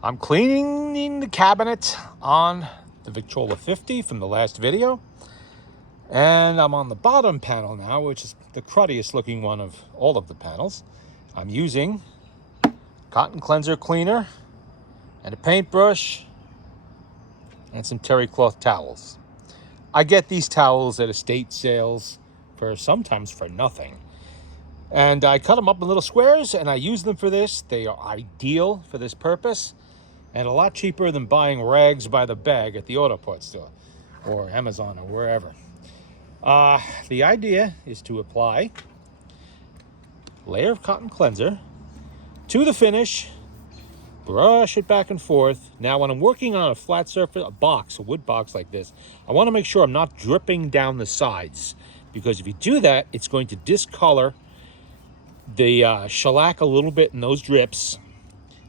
I'm cleaning the cabinet on the Victrola 50 from the last video. And I'm on the bottom panel now, which is the cruddiest looking one of all of the panels. I'm using Kotton Kleaser cleaner and a paintbrush and some terry cloth towels. I get these towels at estate sales for sometimes for nothing. And I cut them up in little squares and I use them for this. They are ideal for this purpose and a lot cheaper than buying rags by the bag at the auto parts store or Amazon or wherever. The idea is to apply a layer of Kotton Kleaser to the finish, brush it back and forth. Now, when I'm working on a flat surface, a wood box like this, I want to make sure I'm not dripping down the sides, because if you do that, it's going to discolor the shellac a little bit in those drips,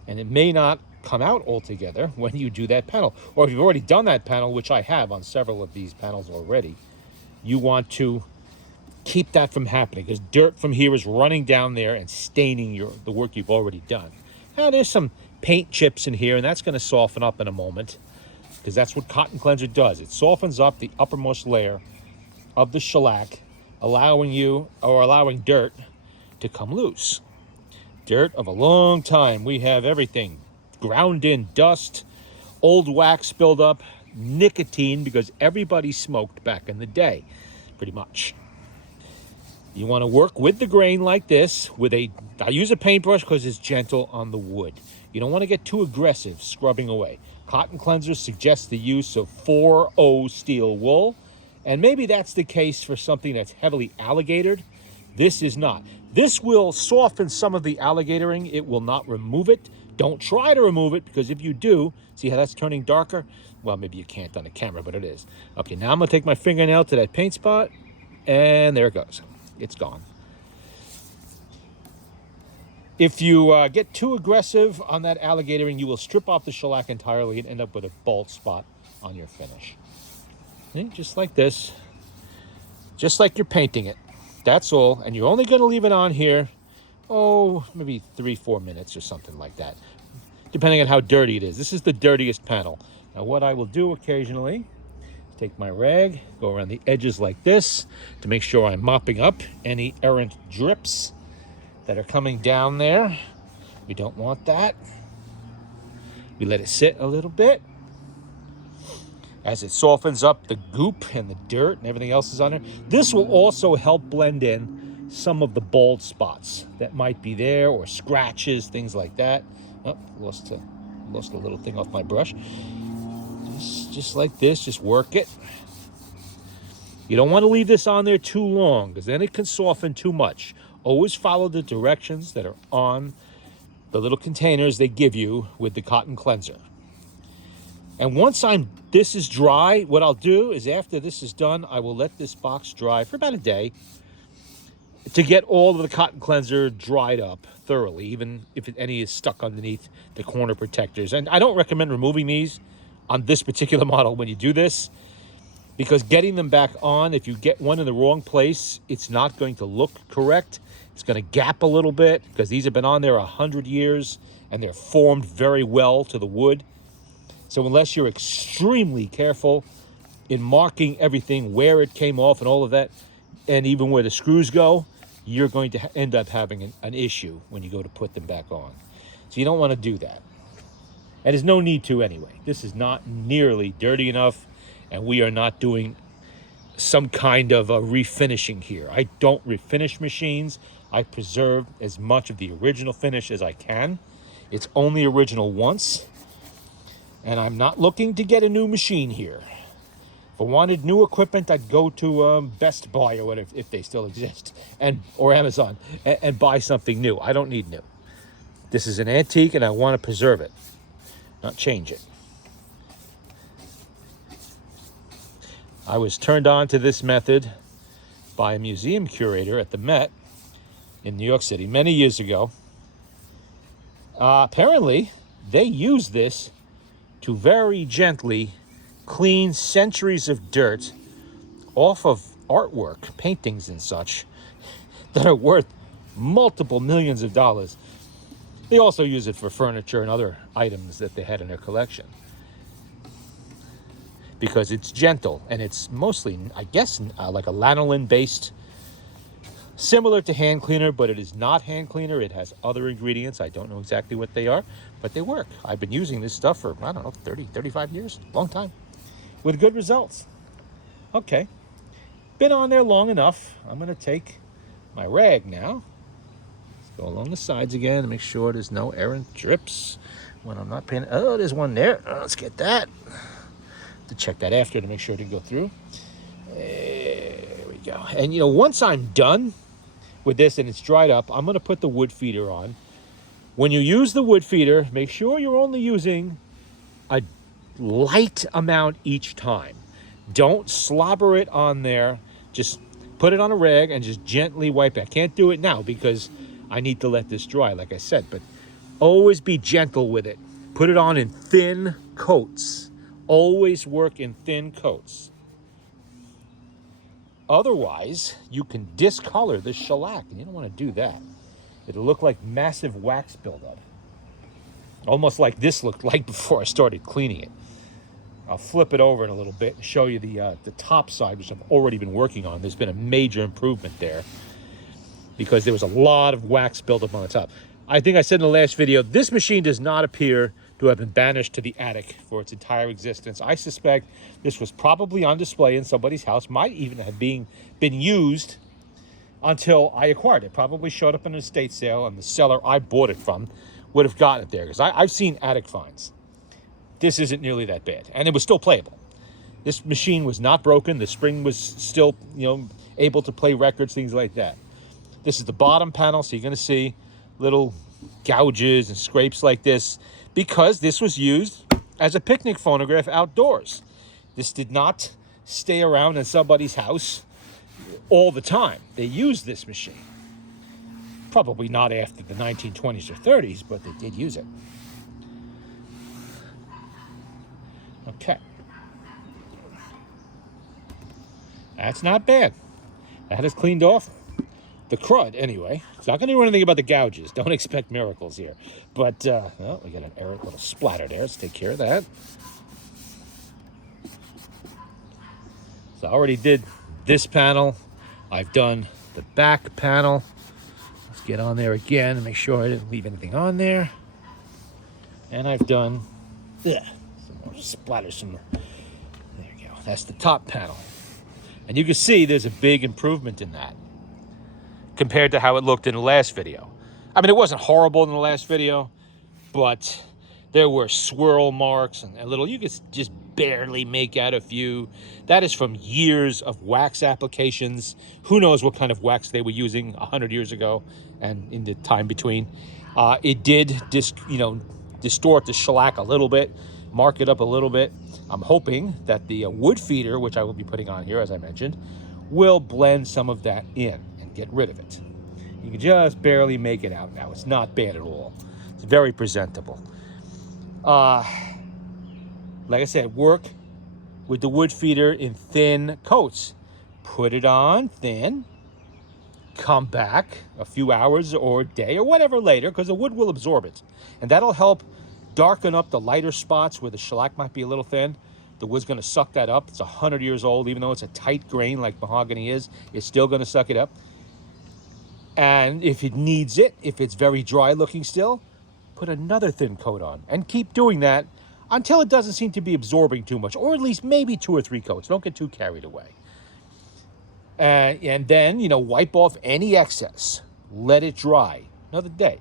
and it may not come out altogether when you do that panel. Or if you've already done that panel, which I have on several of these panels already, you want to keep that from happening, because dirt from here is running down there and staining the work you've already done. Now, there's some paint chips in here, and that's going to soften up in a moment, because that's what Kotton Kleaser does. It softens up the uppermost layer of the shellac, allowing dirt to come loose. Dirt of a long time. We have everything ground in, dust, old wax buildup, nicotine, because everybody smoked back in the day, pretty much. You want to work with the grain like this. I use a paintbrush because it's gentle on the wood. You don't want to get too aggressive scrubbing away. Kotton Kleaser suggests the use of 4O steel wool, and maybe that's the case for something that's heavily alligatored. This is not. This will soften some of the alligatoring. It will not remove it. Don't try to remove it, because if you do, see how that's turning darker? Well, maybe you can't on the camera, but it is. Okay, now I'm going to take my fingernail to that paint spot, and there it goes. It's gone. If you get too aggressive on that alligatoring, you will strip off the shellac entirely and end up with a bald spot on your finish. Okay, just like this. Just like you're painting it. That's all. And you're only going to leave it on here, maybe 3-4 minutes or something like that, depending on how dirty it is. This is the dirtiest panel. Now, what I will do occasionally, take my rag, go around the edges like this to make sure I'm mopping up any errant drips that are coming down there. We don't want that. We let it sit a little bit. As it softens up the goop and the dirt and everything else is on there. This will also help blend in some of the bald spots that might be there, or scratches, things like that. Oh, lost a little thing off my brush. Just like this, just work it. You don't want to leave this on there too long, because then it can soften too much. Always follow the directions that are on the little containers they give you with the Kotton Kleaser. And once this is dry, what I'll do is, after this is done, I will let this box dry for about a day to get all of the Kotton Kleaser dried up thoroughly, even if any is stuck underneath the corner protectors. And I don't recommend removing these on this particular model when you do this, because getting them back on, if you get one in the wrong place, it's not going to look correct. It's going to gap a little bit, because these have been on there 100 years and they're formed very well to the wood. So unless you're extremely careful in marking everything, where it came off and all of that, and even where the screws go, you're going to end up having an issue when you go to put them back on. So you don't want to do that. And there's no need to anyway. This is not nearly dirty enough, and we are not doing some kind of a refinishing here. I don't refinish machines. I preserve as much of the original finish as I can. It's only original once. And I'm not looking to get a new machine here. If I wanted new equipment, I'd go to Best Buy or whatever, if they still exist, or Amazon, and buy something new. I don't need new. This is an antique, and I want to preserve it, not change it. I was turned on to this method by a museum curator at the Met in New York City many years ago. Apparently, they use this to very gently clean centuries of dirt off of artwork, paintings and such, that are worth multiple millions of dollars. They also use it for furniture and other items that they had in their collection, because it's gentle and it's mostly, I guess, like a lanolin-based, similar to hand cleaner, but it is not hand cleaner. It has other ingredients. I don't know exactly what they are, but they work. I've been using this stuff for, I don't know, 30, 35 years, long time, with good results. Okay, been on there long enough. I'm going to take my rag now. Let's go along the sides again and make sure there's no errant drips when I'm not paying. Oh, there's one there. Let's get that. To check that after to make sure it didn't go through. There we go. And you know, once I'm done with this and it's dried up, I'm going to put the wood feeder on. When you use the wood feeder, make sure you're only using a light amount each time. Don't slobber it on there. Just put it on a rag and just gently wipe it. I can't do it now because I need to let this dry, like I said, but always be gentle with it. Put it on in thin coats. Always work in thin coats. Otherwise, you can discolor the shellac, and you don't want to do that. It'll look like massive wax buildup. Almost like this looked like before I started cleaning it. I'll flip it over in a little bit and show you the top side, which I've already been working on. There's been a major improvement there because there was a lot of wax buildup on the top. I think I said in the last video, this machine does not appear to have been banished to the attic for its entire existence. I suspect this was probably on display in somebody's house, might even have been used until I acquired it. Probably showed up in an estate sale, and the seller I bought it from would have gotten it there, because I've seen attic finds. This isn't nearly that bad, and it was still playable. This machine was not broken. The spring was still, able to play records, things like that. This is the bottom panel, so you're going to see little gouges and scrapes like this, because this was used as a picnic phonograph outdoors. This did not stay around in somebody's house all the time. They used this machine. Probably not after the 1920s or 30s, but they did use it. Okay. That's not bad. That is cleaned off. The crud, anyway. It's not going to do anything about the gouges. Don't expect miracles here. But, well, we got an errant little splatter there. Let's take care of that. So I already did this panel. I've done the back panel. Let's get on there again and make sure I didn't leave anything on there. And I've done, some more splatters. There you go. That's the top panel. And you can see there's a big improvement in that compared to how it looked in the last video. I mean, it wasn't horrible in the last video, but there were swirl marks and a little, you could just barely make out a few. That is from years of wax applications. Who knows what kind of wax they were using 100 years ago and in the time between. It did distort the shellac a little bit, mark it up a little bit. I'm hoping that the wood feeder, which I will be putting on here, as I mentioned, will blend some of that in and get rid of it. You can just barely make it out now. It's not bad at all. It's very presentable. Like I said, work with the wood feeder in thin coats. Put it on thin, come back a few hours or a day or whatever later, because the wood will absorb it. And that'll help darken up the lighter spots where the shellac might be a little thin. The wood's going to suck that up. It's 100 years old. Even though it's a tight grain like mahogany is, it's still going to suck it up. And if it needs it, if it's very dry looking still, put another thin coat on and keep doing that until it doesn't seem to be absorbing too much, or at least maybe 2 or 3 coats. Don't get too carried away. And then, wipe off any excess. Let it dry another day.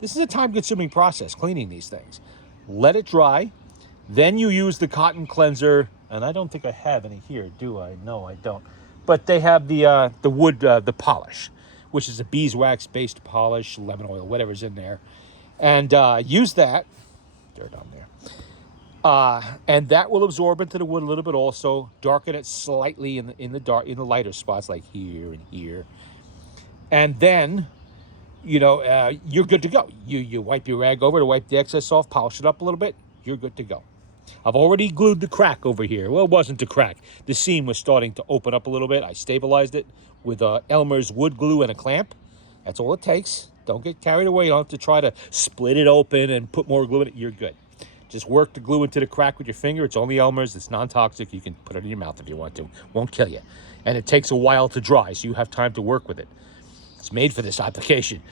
This is a time-consuming process, cleaning these things. Let it dry. Then you use the Kotton Kleaser, and I don't think I have any here, do I? No, I don't. But they have the wood, the polish, which is a beeswax-based polish, lemon oil, whatever's in there. And use that. Dirt on there. And that will absorb into the wood a little bit also. Darken it slightly in the lighter spots, like here and here. And then, you're good to go. You wipe your rag over to wipe the excess off, polish it up a little bit. You're good to go. I've already glued the crack over here. Well, it wasn't a crack. The seam was starting to open up a little bit. I stabilized it with Elmer's wood glue and a clamp. That's all it takes. Don't get carried away. You don't have to try to split it open and put more glue in it. You're good. Just work the glue into the crack with your finger. It's only Elmer's. It's non-toxic. You can put it in your mouth if you want to. Won't kill you. And it takes a while to dry, so you have time to work with it. It's made for this application.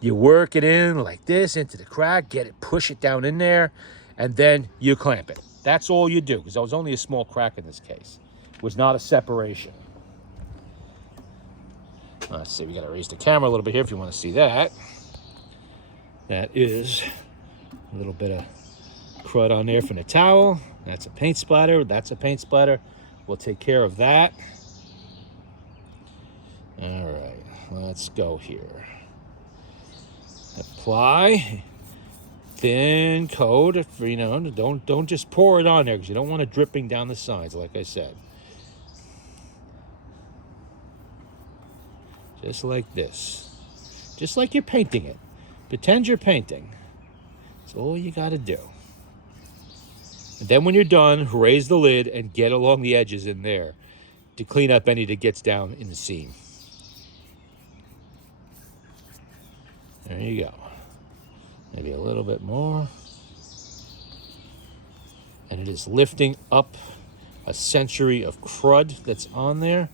You work it in like this into the crack, get it, push it down in there, and then you clamp it. That's all you do, because that was only a small crack in this case. It was not a separation. Let's see, we got to raise the camera a little bit here if you want to see that. That is a little bit of crud on there from the towel. That's a paint splatter. That's a paint splatter. We'll take care of that. All right, let's go here. Apply thin coat. You know, don't just pour it on there, because you don't want it dripping down the sides, like I said. Just like this. Just like you're painting it. Pretend you're painting. That's all you got to do. And then when you're done, raise the lid and get along the edges in there to clean up any that gets down in the seam. There you go. Maybe a little bit more. And it is lifting up a century of crud that's on there.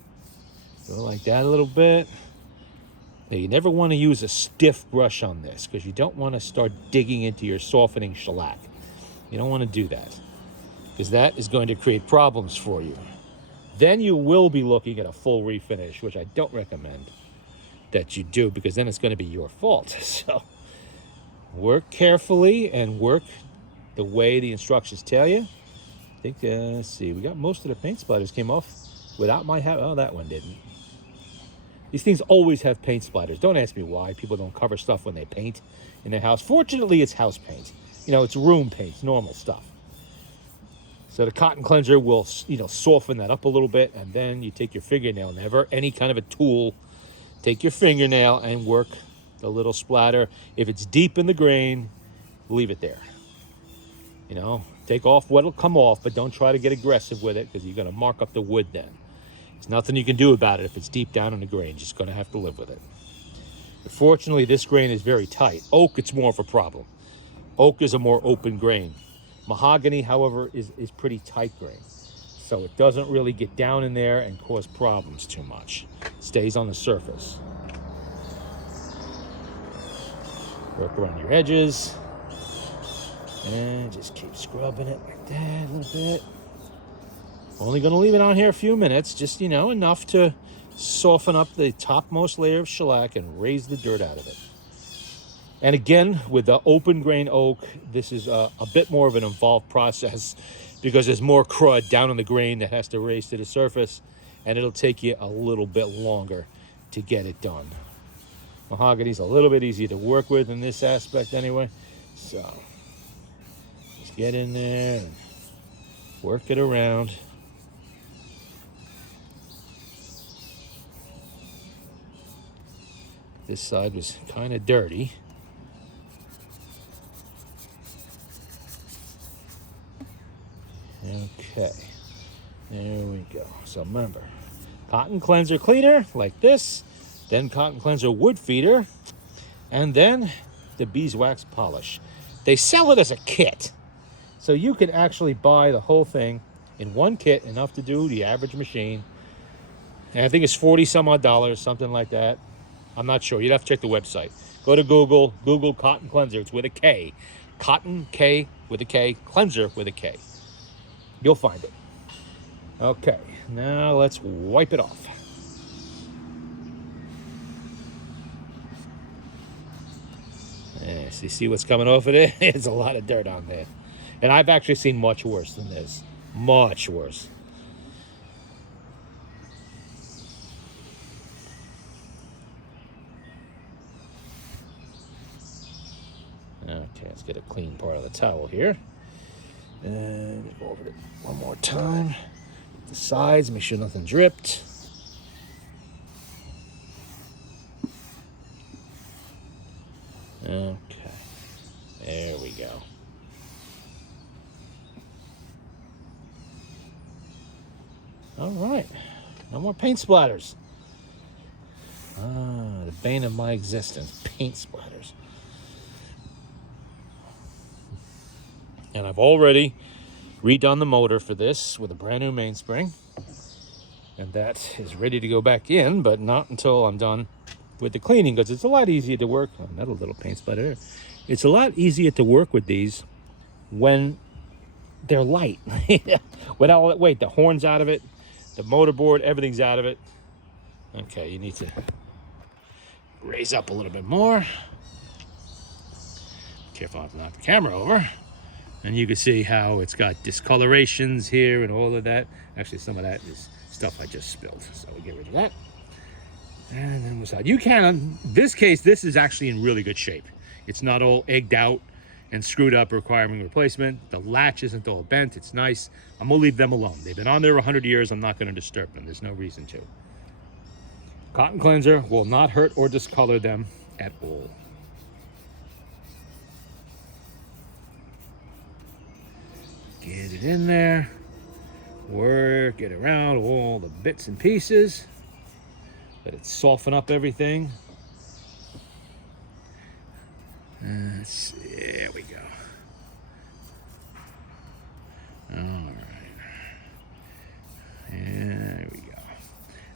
Go like that a little bit. Now, you never want to use a stiff brush on this, because you don't want to start digging into your softening shellac. You don't want to do that, because that is going to create problems for you. Then you will be looking at a full refinish, which I don't recommend that you do, because then it's going to be your fault. So work carefully and work the way the instructions tell you. I think, let's see, we got most of the paint splatters came off without my hat. Oh, that one didn't. These things always have paint splatters. Don't ask me why people don't cover stuff when they paint in their house. Fortunately, it's house paint. You know, it's room paint, it's normal stuff. So the Kotton Kleaser will, you know, soften that up a little bit, and then you take your fingernail, never any kind of a tool, take your fingernail and work the little splatter. If it's deep in the grain, leave it there. You know, take off what'll come off, but don't try to get aggressive with it, because you're going to mark up the wood then. There's nothing you can do about it if it's deep down in the grain. You're just going to have to live with it. But fortunately, this grain is very tight. Oak, it's more of a problem. Oak is a more open grain. Mahogany, however, is pretty tight grain. So it doesn't really get down in there and cause problems too much. It stays on the surface. Work around your edges. And just keep scrubbing it like that a little bit. Only going to leave it on here a few minutes, just, you know, enough to soften up the topmost layer of shellac and raise the dirt out of it. And again, with the open grain oak, this is a bit more of an involved process, because there's more crud down in the grain that has to raise to the surface, and it'll take you a little bit longer to get it done. Mahogany's a little bit easier to work with in this aspect anyway. So just get in there and work it around. This side was kind of dirty. Okay, there we go. So remember, Kotton Kleaser cleaner like this, then Kotton Kleaser wood feeder, and then the beeswax polish. They sell it as a kit, so you can actually buy the whole thing in one kit, enough to do the average machine. And I think it's 40 some odd dollars, something like that. I'm not sure. You'd have to check the website. Go to Google Kotton Kleaser. It's with a K. Kotton, K with a K, Kleaser with a K. You'll find it. Okay, now let's wipe it off. So you see what's coming off of it? There's a lot of dirt on there. And I've actually seen much worse than this. Much worse. Okay, let's get a clean part of the towel here. And go over it one more time. The sides, make sure nothing dripped. Okay, there we go. All right, no more paint splatters. The bane of my existence, paint splatters. And I've already redone the motor for this with a brand new mainspring. And that is ready to go back in, but not until I'm done with the cleaning, because it's a lot easier to work. Oh, another little paint splatter there. It's a lot easier to work with these when they're light. With all that weight, the horn's out of it, the motor board, everything's out of it. Okay, you need to raise up a little bit more. Careful not to knock the camera over. And you can see how it's got discolorations here and all of that. Actually, some of that is stuff I just spilled, so we'll get rid of that. And then what's that? You can, in this case, this is actually in really good shape. It's not all egged out and screwed up requiring replacement. The latch isn't all bent. It's nice. I'm gonna leave them alone. They've been on there 100 years. I'm not gonna disturb them. There's no reason to. Kotton Kleaser will not hurt or discolor them at all. Get it in there. Work it around all the bits and pieces. Let it soften up everything. There we go. All right. There we go.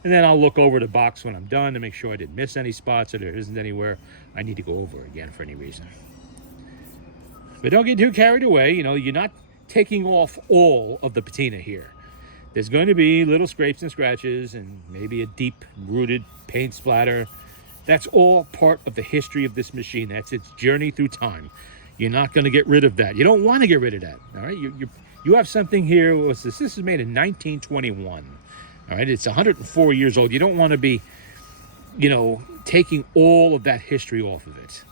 And then I'll look over the box when I'm done to make sure I didn't miss any spots or there isn't anywhere I need to go over again for any reason. But don't get too carried away. You know, you're not taking off all of the patina here. There's going to be little scrapes and scratches and maybe a deep-rooted paint splatter. That's all part of the history of this machine. That's its journey through time. You're not going to get rid of that. You don't want to get rid of that. All right, you have something here. What's this? This is made in 1921. All right, it's 104 years old. You don't want to be, you know, taking all of that history off of it.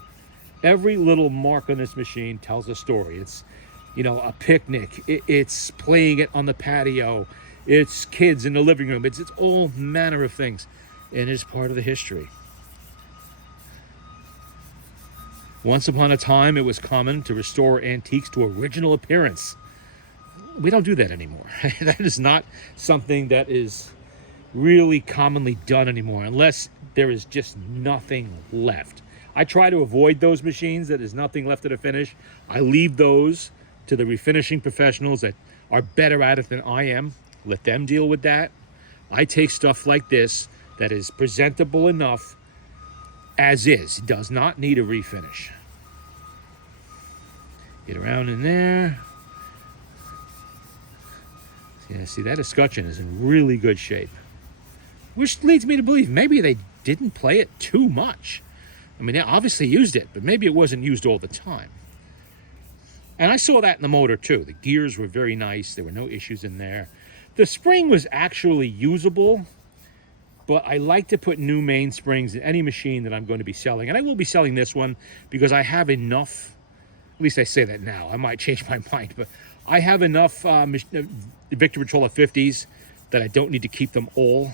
Every little mark on this machine tells a story. It's, you know, a picnic. It's playing it on the patio. It's kids in the living room. It's all manner of things, and it's part of the history. Once upon a time, it was common to restore antiques to original appearance. We don't do that anymore. That is not something that is really commonly done anymore, unless there is just nothing left. I try to avoid those machines that there's nothing left of the finish. I leave those to the refinishing professionals that are better at it than I am. Let them deal with that. I take stuff like this that is presentable enough as is. It does not need a refinish. Get around in there. Yeah, see, that escutcheon is in really good shape. Which leads me to believe maybe they didn't play it too much. I mean, they obviously used it, but maybe it wasn't used all the time. And I saw that in the motor too. The gears were very nice. There were no issues in there. The spring was actually usable, but I like to put new mainsprings in any machine that I'm going to be selling. And I will be selling this one because I have enough, at least I say that now. I might change my mind, but I have enough Victrola 50's that I don't need to keep them all.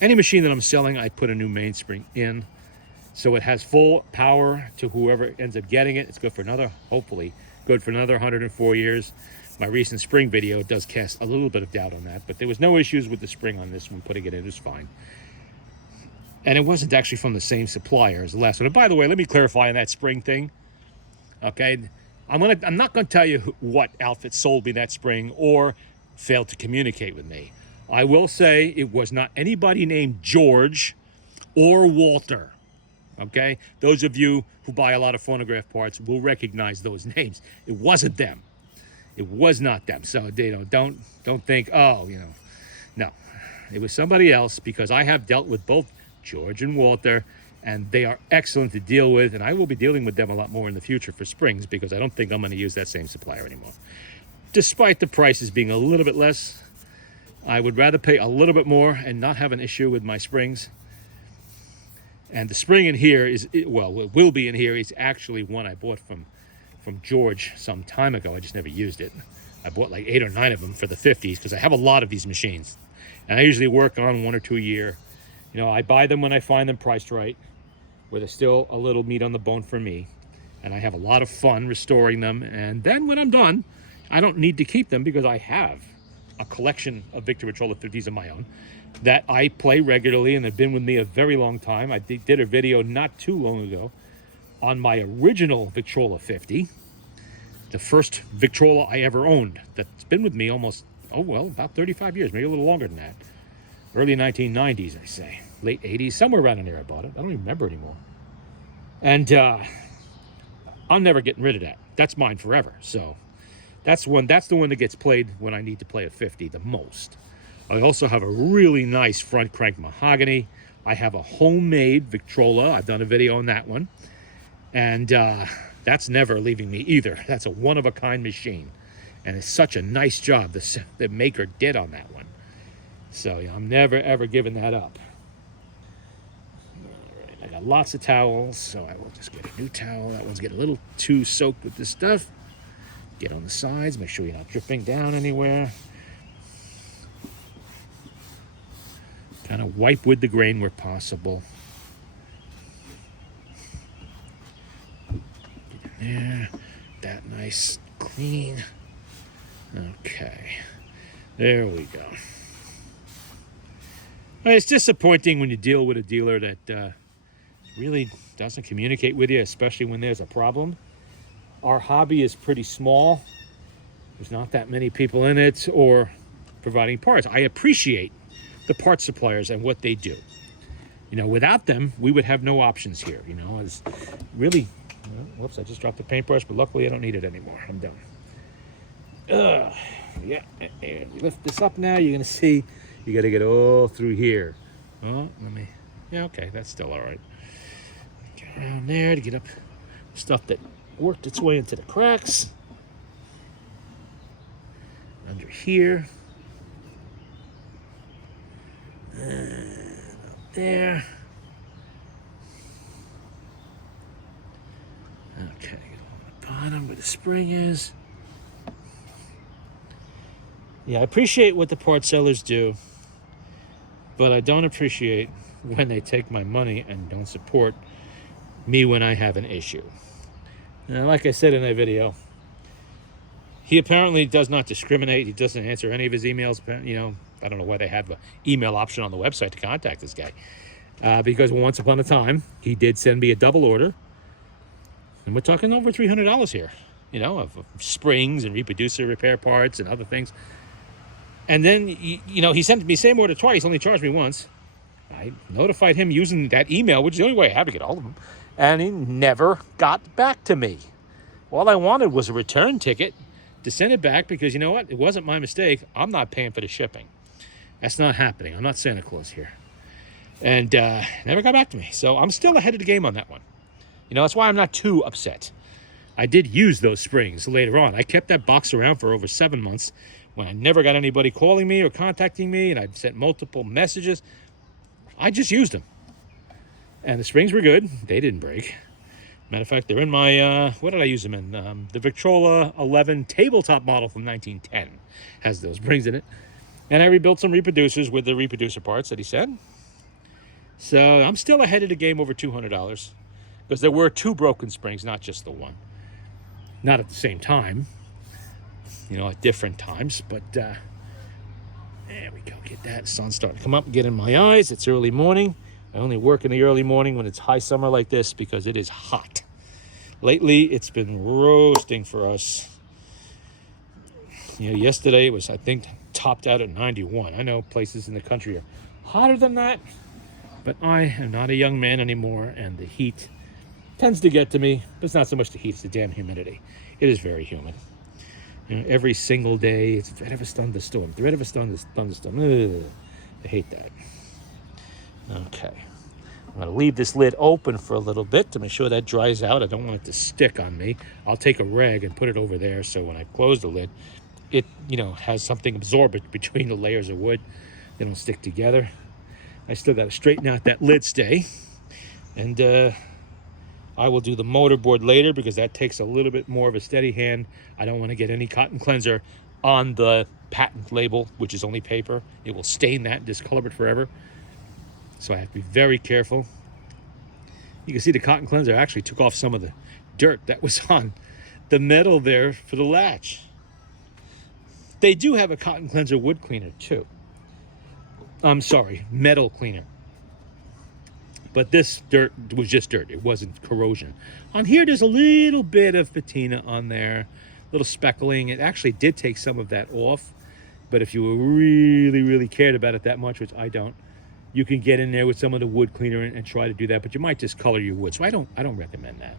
Any machine that I'm selling, I put a new mainspring in. So it has full power to whoever ends up getting it. It's good for another, hopefully, good for another 104 years. My recent spring video does cast a little bit of doubt on that, but there was no issues with the spring on this one. Putting it in was fine. And it wasn't actually from the same supplier as the last one. And by the way, let me clarify on that spring thing. Okay, I'm not going to tell you what outfit sold me that spring or failed to communicate with me. I will say it was not anybody named George or Walter. Okay, those of you who buy a lot of phonograph parts will recognize those names. It wasn't them. It was not them. So, you know, don't think, oh, you know, no, it was somebody else, because I have dealt with both George and Walter, and they are excellent to deal with, and I will be dealing with them a lot more in the future for springs, because I don't think I'm going to use that same supplier anymore. Despite the prices being a little bit less, I would rather pay a little bit more and not have an issue with my springs. And the spring in here is, well, it will be in here, is actually one I bought from George some time ago. I just never used it. I bought like 8 or 9 of them for the 50s because I have a lot of these machines. And I usually work on 1 or 2 a year. You know, I buy them when I find them priced right, where there's still a little meat on the bone for me. And I have a lot of fun restoring them. And then when I'm done, I don't need to keep them because I have a collection of Victrola 50s of my own that I play regularly and have been with me a very long time. I did a video not too long ago on my original Victrola 50, the first Victrola I ever owned, that's been with me almost, oh well, about 35 years, maybe a little longer than that. Early 1990s, I say. Late 80s, somewhere around in there I bought it. I don't even remember anymore. And I'm never getting rid of that. That's mine forever. So that's the one that gets played when I need to play a 50 the most. I also have a really nice front crank mahogany. I have a homemade Victrola. I've done a video on that one. And that's never leaving me either. That's a one-of-a-kind machine. And it's such a nice job the maker did on that one. So yeah, I'm never, ever giving that up. All right, I got lots of towels, so I will just get a new towel. That one's getting a little too soaked with this stuff. Get on the sides, make sure you're not dripping down anywhere. Kind of wipe with the grain where possible. Get in there, that nice, clean. Okay, there we go. It's disappointing when you deal with a dealer that really doesn't communicate with you, especially when there's a problem. Our hobby is pretty small. There's not that many people in it or providing parts. I appreciate the parts suppliers and what they do. You know, without them, we would have no options here. You know, it's really, whoops, I just dropped the paintbrush, but luckily I don't need it anymore. I'm done. Yeah, and you lift this up now, you're gonna see you got to get all through here. Oh, yeah, okay, that's still all right. Get around there to get up stuff that worked its way into the cracks. Under here. And up there. Okay, on the bottom where the spring is. Yeah, I appreciate what the part sellers do, but I don't appreciate when they take my money and don't support me when I have an issue. Now, like I said in that video, he apparently does not discriminate. He doesn't answer any of his emails. You know, I don't know why they have the email option on the website to contact this guy. Because once upon a time, he did send me a double order. And we're talking over $300 here, you know, of springs and reproducer repair parts and other things. And then, you know, he sent me the same order twice, only charged me once. I notified him using that email, which is the only way I have to get hold of him. And he never got back to me. All I wanted was a return ticket to send it back because, you know what? It wasn't my mistake. I'm not paying for the shipping. That's not happening. I'm not Santa Claus here. And never got back to me. So I'm still ahead of the game on that one. You know, that's why I'm not too upset. I did use those springs later on. I kept that box around for over 7 months when I never got anybody calling me or contacting me, and I'd sent multiple messages. I just used them. And the springs were good. They didn't break. Matter of fact, they're in my, what did I use them in? The Victrola 11 tabletop model from 1910 has those springs in it. And I rebuilt some reproducers with the reproducer parts that he sent. So I'm still ahead of the game over $200 because there were 2 broken springs, not just the one. Not at the same time, you know, at different times, but there we go. Get that sun starting to come up and get in my eyes. It's early morning. I only work in the early morning when it's high summer like this because it is hot. Lately, it's been roasting for us. You know, yesterday it was, I think, topped out at 91. I know places in the country are hotter than that, but I am not a young man anymore, and the heat tends to get to me. But it's not so much the heat, it's the damn humidity. It is very humid. You know, every single day, it's threat of a thunderstorm, threat of a thunderstorm. Ugh, I hate that. Okay. I'm going to leave this lid open for a little bit to make sure that dries out. I don't want it to stick on me. I'll take a rag and put it over there so when I close the lid, it, you know, has something absorbent between the layers of wood. They don't stick together. I still got to straighten out that lid stay. And I will do the motorboard later because that takes a little bit more of a steady hand. I don't want to get any Kotton Kleaser on the patent label, which is only paper. It will stain that and discolor it forever. So I have to be very careful. You can see the Kotton Kleaser actually took off some of the dirt that was on the metal there for the latch. They do have a Kotton Kleaser wood cleaner too. I'm sorry, metal cleaner. But this dirt was just dirt. It wasn't corrosion. On here, there's a little bit of patina on there, little speckling. It actually did take some of that off. But if you were really, really cared about it that much, which I don't, you can get in there with some of the wood cleaner and try to do that. But you might just color your wood. So I don't recommend that.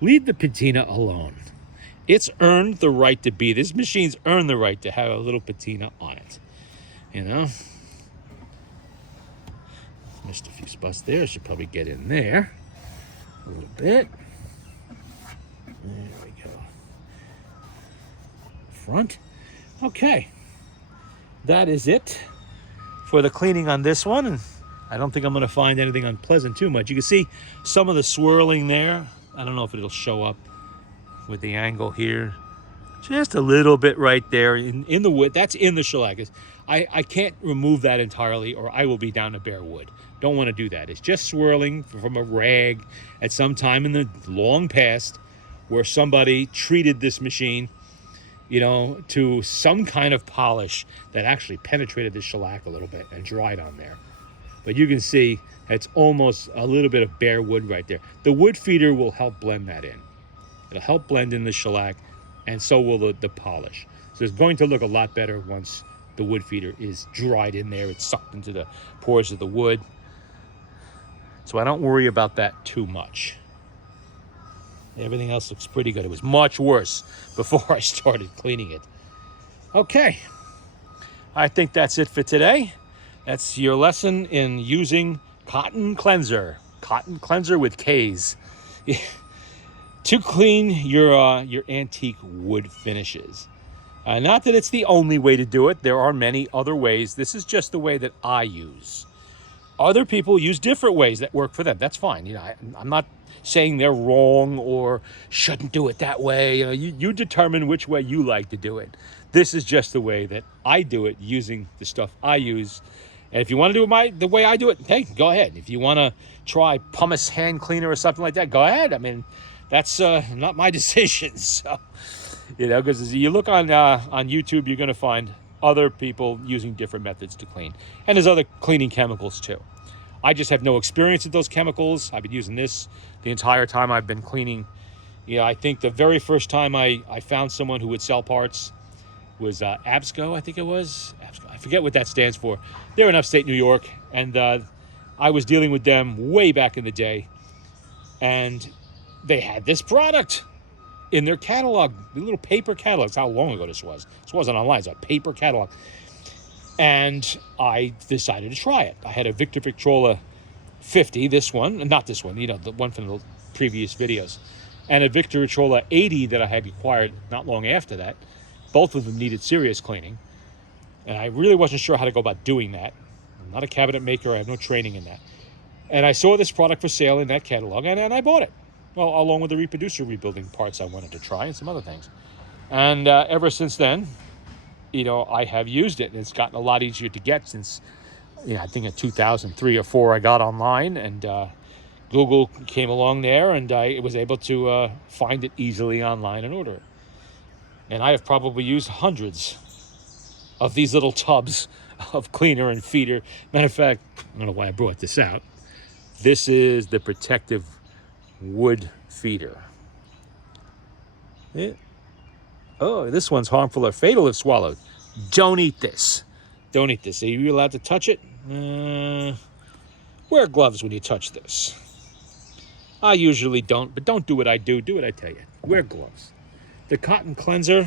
Leave the patina alone. It's earned the right to be. This machine's earned the right to have a little patina on it. You know? Missed a few spots there. Should probably get in there a little bit. There we go. Front. Okay. That is it for the cleaning on this one. And I don't think I'm going to find anything unpleasant too much. You can see some of the swirling there. I don't know if it'll show up with the angle here. Just a little bit right there in the wood. That's in the shellac. I can't remove that entirely or I will be down to bare wood. Don't want to do that. It's just swirling from a rag at some time in the long past where somebody treated this machine, you know, to some kind of polish that actually penetrated the shellac a little bit and dried on there. But you can see it's almost a little bit of bare wood right there. The wood feeder will help blend that in. It'll help blend in the shellac, and so will the polish. So it's going to look a lot better once the wood feeder is dried in there. It's sucked into the pores of the wood. So I don't worry about that too much. Everything else looks pretty good. It was much worse before I started cleaning it. Okay. I think that's it for today. That's your lesson in using Kotton Kleaser. Kotton Kleaser with K's. To clean your antique wood finishes. Not that it's the only way to do it. There are many other ways. This is just the way that I use. Other people use different ways that work for them. That's fine. You know, I'm not saying they're wrong or shouldn't do it that way. You know, you determine which way you like to do it. This is just the way that I do it, using the stuff I use. And if you want to do it the way I do it, hey, go ahead. If you want to try pumice hand cleaner or something like that, go ahead. I mean, that's not my decision. So, you know, because as you look on YouTube, you're going to find other people using different methods to clean. And there's other cleaning chemicals too. I just have no experience with those chemicals. I've been using this the entire time I've been cleaning. You know, I think the very first time I found someone who would sell parts was Absco, I think it was. Absco. I forget what that stands for. They're in upstate New York, and I was dealing with them way back in the day. And they had this product in their catalog, the little paper catalog. That's how long ago this was. This wasn't online, it's a paper catalog. And I decided to try it. I had a Victrola 50, this one, not this one, you know, the one from the previous videos, and a Victrola 80 that I had acquired not long after that. Both of them needed serious cleaning. And I really wasn't sure how to go about doing that. I'm not a cabinet maker, I have no training in that. And I saw this product for sale in that catalog, and I bought it. Well, along with the reproducer rebuilding parts I wanted to try and some other things. And ever since then, you know, I have used it. And it's gotten a lot easier to get since, you know, I think in 2003 or 4 I got online, and Google came along there, and I was able to find it easily online and order it. And I have probably used hundreds of these little tubs of cleaner and feeder. Matter of fact, I don't know why I brought this out. This is the protective wood feeder. Oh, this one's harmful or fatal if swallowed. Don't eat this. Don't eat this. Are you allowed to touch it? Wear gloves when you touch this. I usually don't, but don't do what I do. Do what I tell you. Wear gloves. The Kotton Kleaser,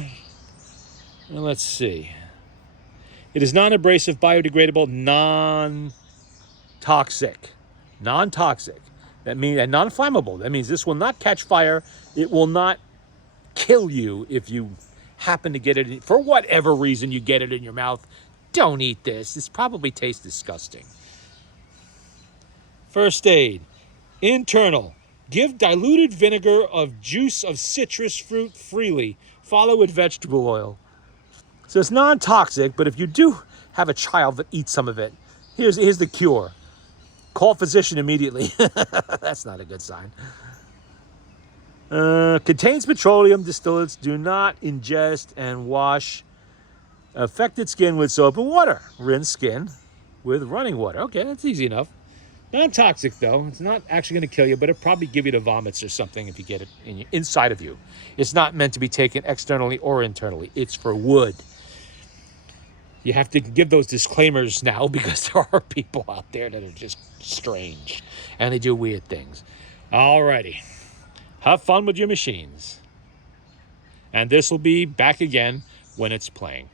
well, let's see. It is non-abrasive, biodegradable, non-toxic. Non-toxic. That means, and non-flammable. That means this will not catch fire. It will not kill you if you happen to get it, for whatever reason you get it in your mouth. Don't eat this. This probably tastes disgusting. First aid. Internal. Give diluted vinegar of juice of citrus fruit freely. Follow with vegetable oil. So it's non-toxic, but if you do have a child that eats some of it, here's the cure. Call physician immediately. That's not a good sign. Contains petroleum distillates. Do not ingest and wash Affected skin with soap and water. Rinse skin with running water. Okay, that's easy enough. Non-toxic, though. It's not actually going to kill you, but it'll probably give you the vomits or something if you get it inside of you. It's not meant to be taken externally or internally. It's for wood. You have to give those disclaimers now because there are people out there that are just strange and they do weird things. Alrighty. Have fun with your machines. And this will be back again when it's playing.